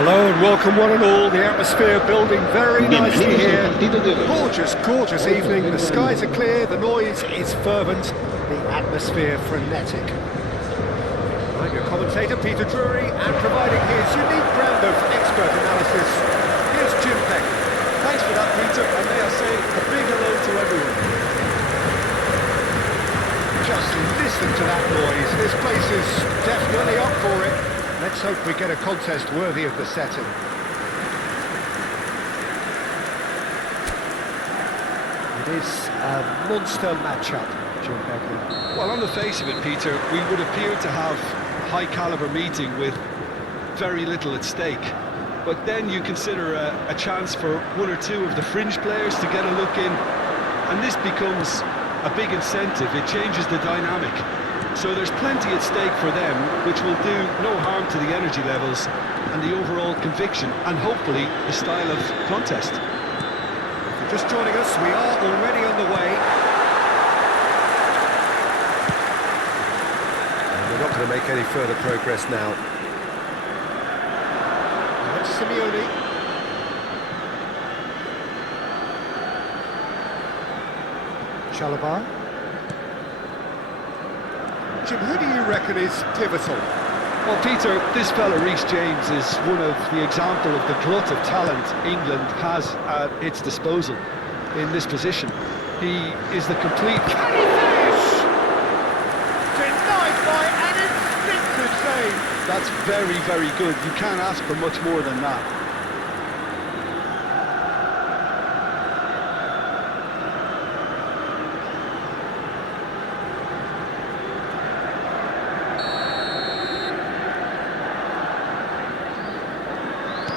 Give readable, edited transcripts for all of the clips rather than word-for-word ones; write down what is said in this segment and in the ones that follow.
Hello and welcome one and all. The atmosphere building very nicely here. Gorgeous, gorgeous evening. The skies are clear, the noise is fervent, the atmosphere frenetic. I'm your commentator, Peter Drury, and providing his unique brand of expert analysis, here's Jim Peck. Thanks for that, Peter, and may I say a big hello to everyone. Just listen to that noise. This place is definitely up for it. Let's hope we get a contest worthy of the setting. It is a monster matchup, Jim Begley. Well, on the face of it, Peter, we would appear to have a high-caliber meeting with very little at stake. But then you consider a chance for one or two of the fringe players to get a look in, and this becomes a big incentive. It changes the dynamic. So there's plenty at stake for them, which will do no harm to the energy levels and the overall conviction, and hopefully the style of contest. If you're just joining us, we are already on the way. And we're not going to make any further progress now. That's Simeone. Chalobah. Jim, who do you reckon is pivotal? Well, Peter, this fella Reece James is one of the example of the glut of talent England has at its disposal in this position. He is the complete... Can he finish? Denied by an instinctive save. That's very, very good. You can't ask for much more than that.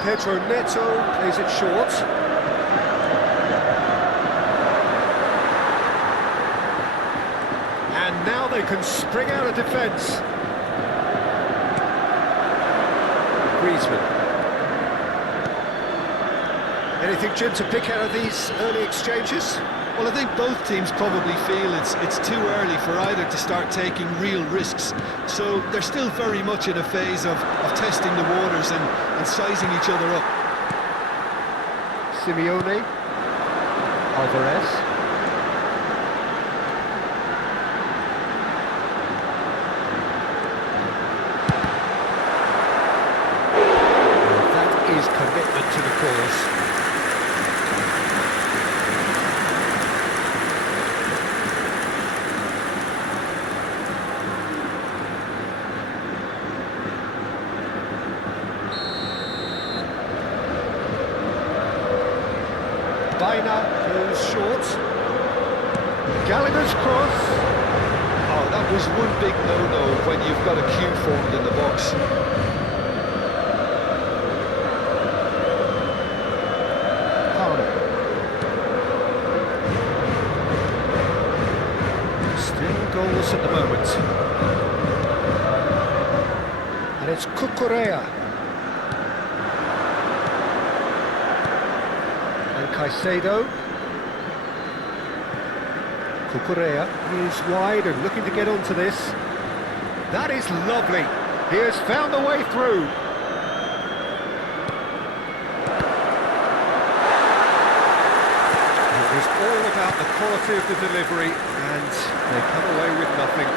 Pedro Neto plays it short. And now they can spring out of defence. Griezmann. Anything, Jim, to pick out of these early exchanges? Well, I think both teams probably feel it's too early for either to start taking real risks. So they're still very much in a phase of testing the waters and sizing each other up. Simeone. Alvarez. That is commitment to the cause. Goes short. Gallagher's cross. Oh, that was one big no-no when you've got a queue formed in the box. Powder. Still goalless at the moment. And it's Corsair. Caicedo. Corsair is wide and looking to get onto this. That is lovely. He has found a way through. It was all about the quality of the delivery, and they come away with nothing.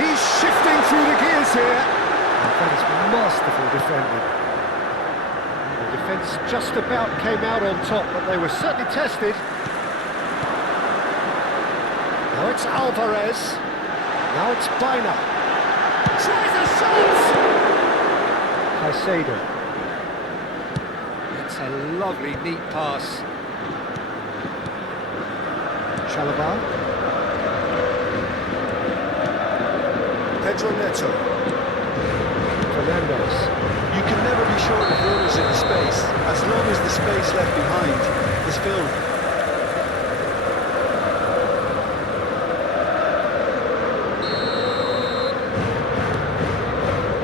He's shifting through the gears here. And that is masterful defending. The defence just about came out on top, but they were certainly tested. Now it's Alvarez. Now it's Bina. Tries a shot! Caicedo. It's a lovely, neat pass. Chalobah. Pedro Neto. Fernandez. You can never be short of runners in the space, as long as the space left behind is filled.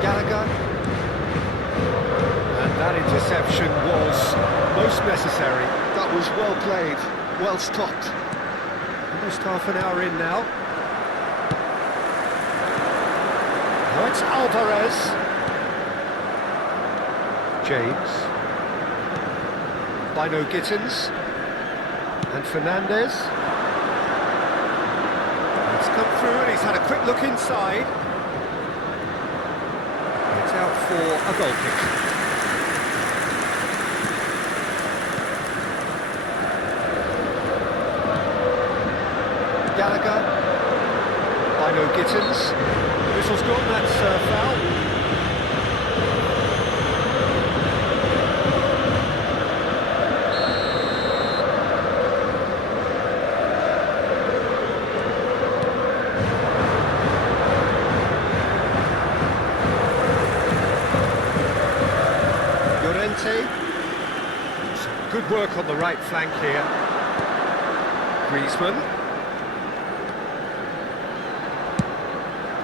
Gallagher. And that interception was most necessary. That was well played, well stopped. Almost half an hour in now. Now it's Alvarez. James. Bino Gittins. And Fernandez. It's come through and he's had a quick look inside. It's out for a goal kick. Gallagher. Bino Gittins. Whistle's gone, that's foul. Some good work on the right flank here. Griezmann.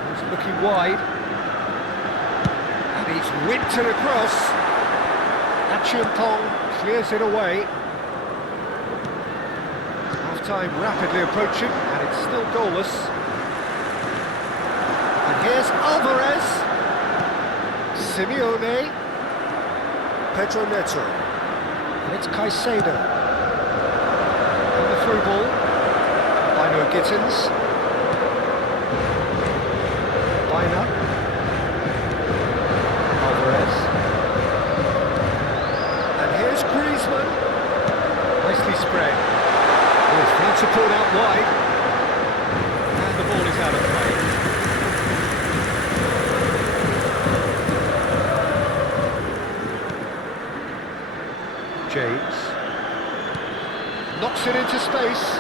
He's looking wide. And he's whipped it across. Achiampong clears it away. Half-time rapidly approaching, and it's still goalless. And here's Alvarez. Simeone. Pedro Neto, and it's Caicedo, and the through ball, Bino Gittins, Bina, Alvarez, and here's Griezmann, nicely spread, there's front support out wide, and the ball is out of play. James knocks it into space.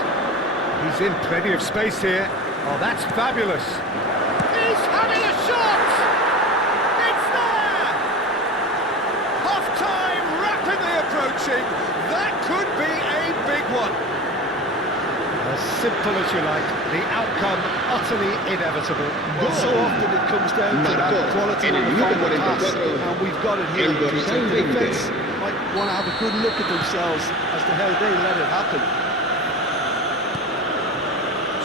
He's in plenty of space here. Oh, that's fabulous. He's having a shot! It's there! Half-time rapidly approaching. That could be a big one. As simple as you like, the outcome utterly inevitable. Well, so often it comes down to that quality of the final pass, and we've got it here. The defence might want to have a good look at themselves as to how they let it happen.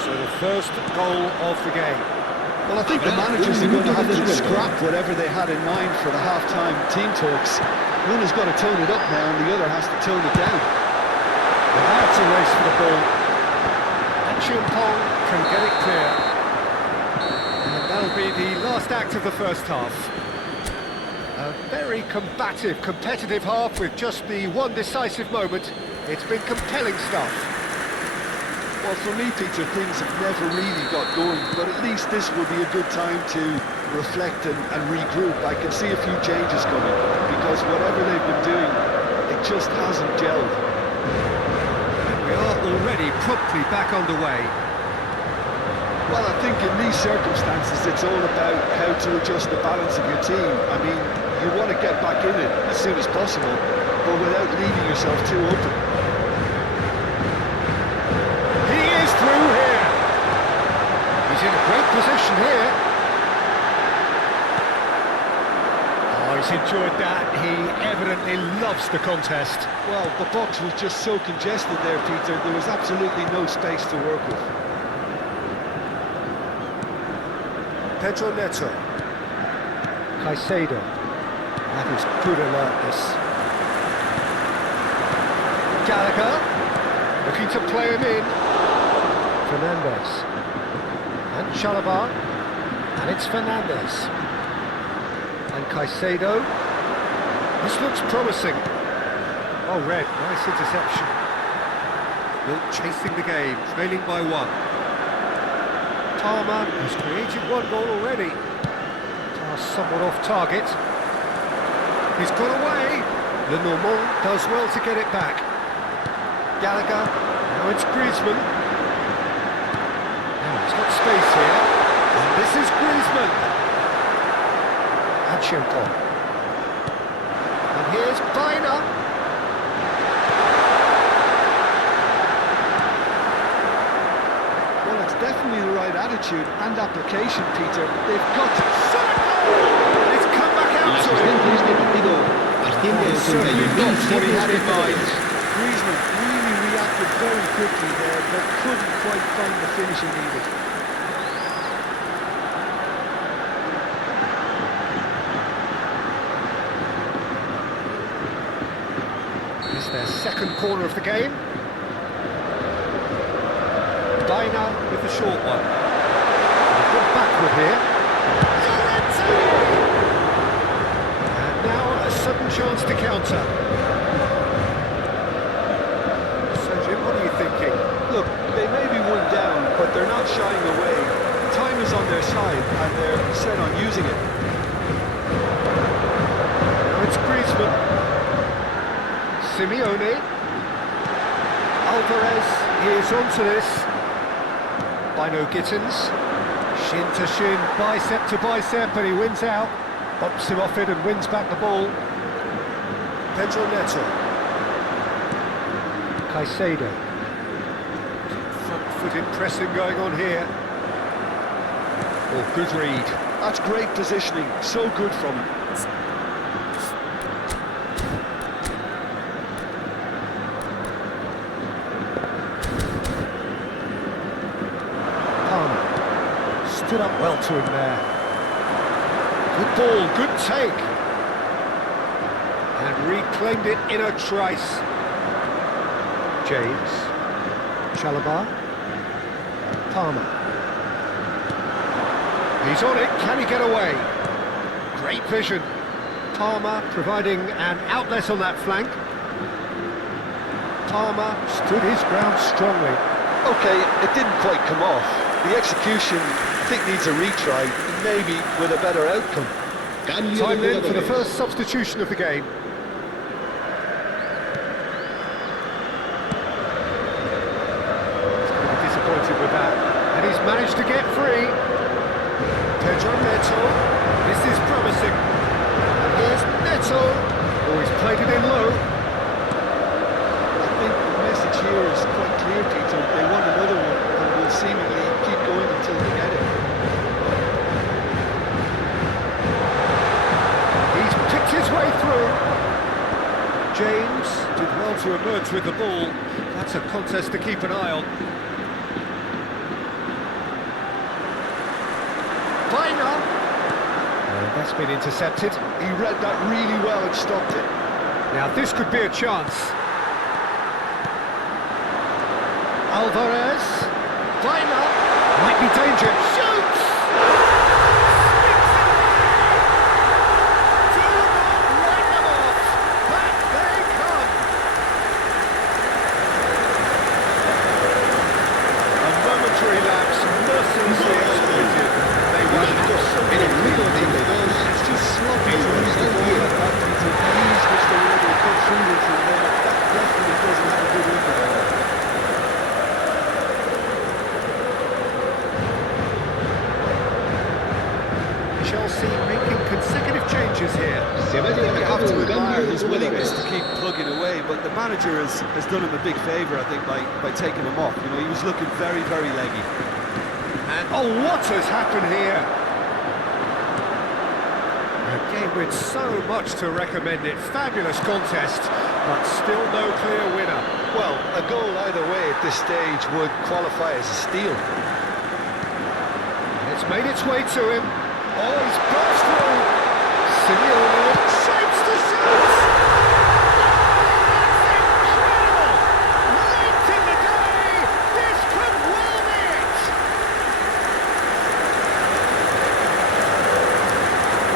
So the first goal of the game. Well, I think the managers are going to have to scrap whatever they had in mind for the half-time team talks. One has got to tone it up now, and the other has to tone it down. Well, now it's a race for the ball. Achiampong can get it clear. And that'll be the last act of the first half. A very combative, competitive half with just the one decisive moment. It's been compelling stuff. Well, for me, Peter, things have never really got going, but at least this will be a good time to reflect and regroup. I can see a few changes coming, because whatever they've been doing, it just hasn't gelled. And we are already promptly back underway. Well, I think in these circumstances, it's all about how to adjust the balance of your team. I mean, you want to get back in it as soon as possible, but without leaving yourself too open. He is through here. He's in a great position here. Oh, he's enjoyed that. He evidently loves the contest. Well, the box was just so congested there, Peter. There was absolutely no space to work with. Pedro Neto. Caicedo. That is good alertness. Gallagher. Looking to play him in. Fernandez. And Chalabar. And it's Fernandez. And Caicedo. This looks promising. Oh, Red, nice interception. Wilt chasing the game, trailing by one. Tarman has created one goal already. Somewhat off target. He's got away. Lenormand does well to get it back. Gallagher. Now it's Griezmann. Now he's got space here. And this is Griezmann. Achiampong. And here's Bina. Well, it's definitely the right attitude and application, Peter. They've got to... And it's come back out to him. He's certainly got what he had in mind. Griezmann really reacted very quickly there, but couldn't quite find the finish he needed. second corner of the game. Dina with the short one. Good backward here. And now a sudden chance to counter. So Jim, what are you thinking? Look, they may be one down, but they're not shying away. Time is on their side, and they're set on using it. Now it's Griezmann. Simeone. Alvarez, he is onto this. Bino Gittins. Shin to shin, bicep to bicep, and he wins out. Bumps him off it and wins back the ball. Pedro Neto. Caicedo. Front-footed pressing going on here. Oh, good read. That's great positioning, so good from him. Stood up well to him there. Good ball, good take. And reclaimed it in a trice. James. Chalobah. Palmer. He's on it, can he get away? Great vision. Palmer providing an outlet on that flank. Palmer stood his ground strongly. Okay, it didn't quite come off. The execution, I think, needs a retry, maybe with a better outcome. Time in for the first substitution of the game. He's going to be disappointed with that. And he's managed to get free. Pedro Neto. This is promising. And here's Neto. Oh, he's played it in low. I think the message here is quite clear, Peter. They want another one, and will seemingly keep going until they get it. He's picked his way through. James did well to emerge with the ball. That's a contest to keep an eye on. Vina. That's been intercepted. He read that really well and stopped it. Now this could be a chance. Alvarez. Vina. Might be danger. Shoots! Chelsea making consecutive changes here. I think you have to admire his willingness to keep plugging away, but the manager has done him a big favour, I think, by taking him off. You know, he was looking very, very leggy. And oh, what has happened here? A game with so much to recommend it. Fabulous contest, but still no clear winner. Well, a goal either way at this stage would qualify as a steal. And it's made its way to him. Oh, he's burst through. Simeone shapes to shoot. Incredible! Late in the day, this could well be it.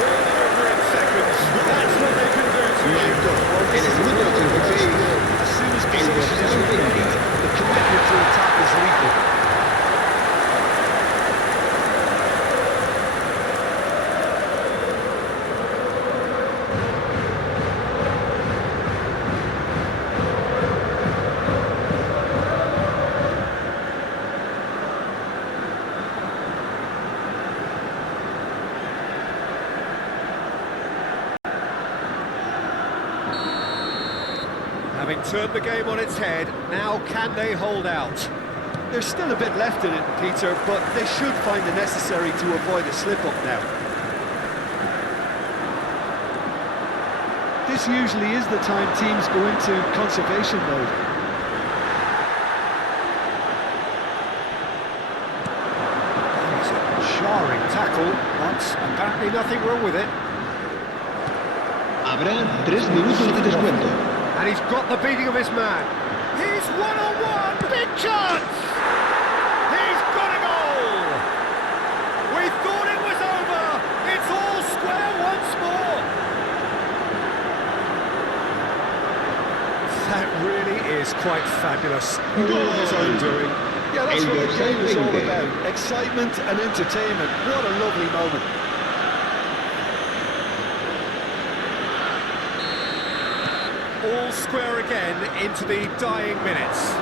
All over in seconds. That's what they can do to you. As soon as possession is regained, the commitment to attack is lethal. Having turned the game on its head, now can they hold out? There's still a bit left in it, Peter, but they should find the necessary to avoid a slip-up now. This usually is the time teams go into conservation mode. It's a jarring tackle, but apparently nothing wrong with it. Habrá 3 minutos de descuento. And he's got the beating of his man. He's one-on-one! Big chance! He's got a goal! We thought it was over! It's all square once more! That really is quite fabulous. All his own doing. Yeah, that's what the game is all about. Excitement and entertainment. What a lovely moment. All square again into the dying minutes.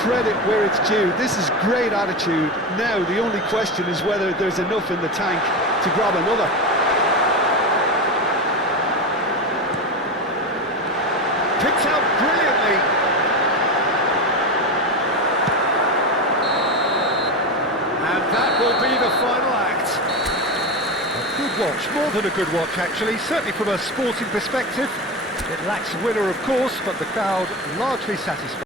Credit where it's due. This is great attitude. Now, the only question is whether there's enough in the tank to grab another. Picked out brilliantly. And that will be the final act. A good watch, more than a good watch actually, certainly from a sporting perspective. It lacks a winner of course, but the crowd largely satisfied.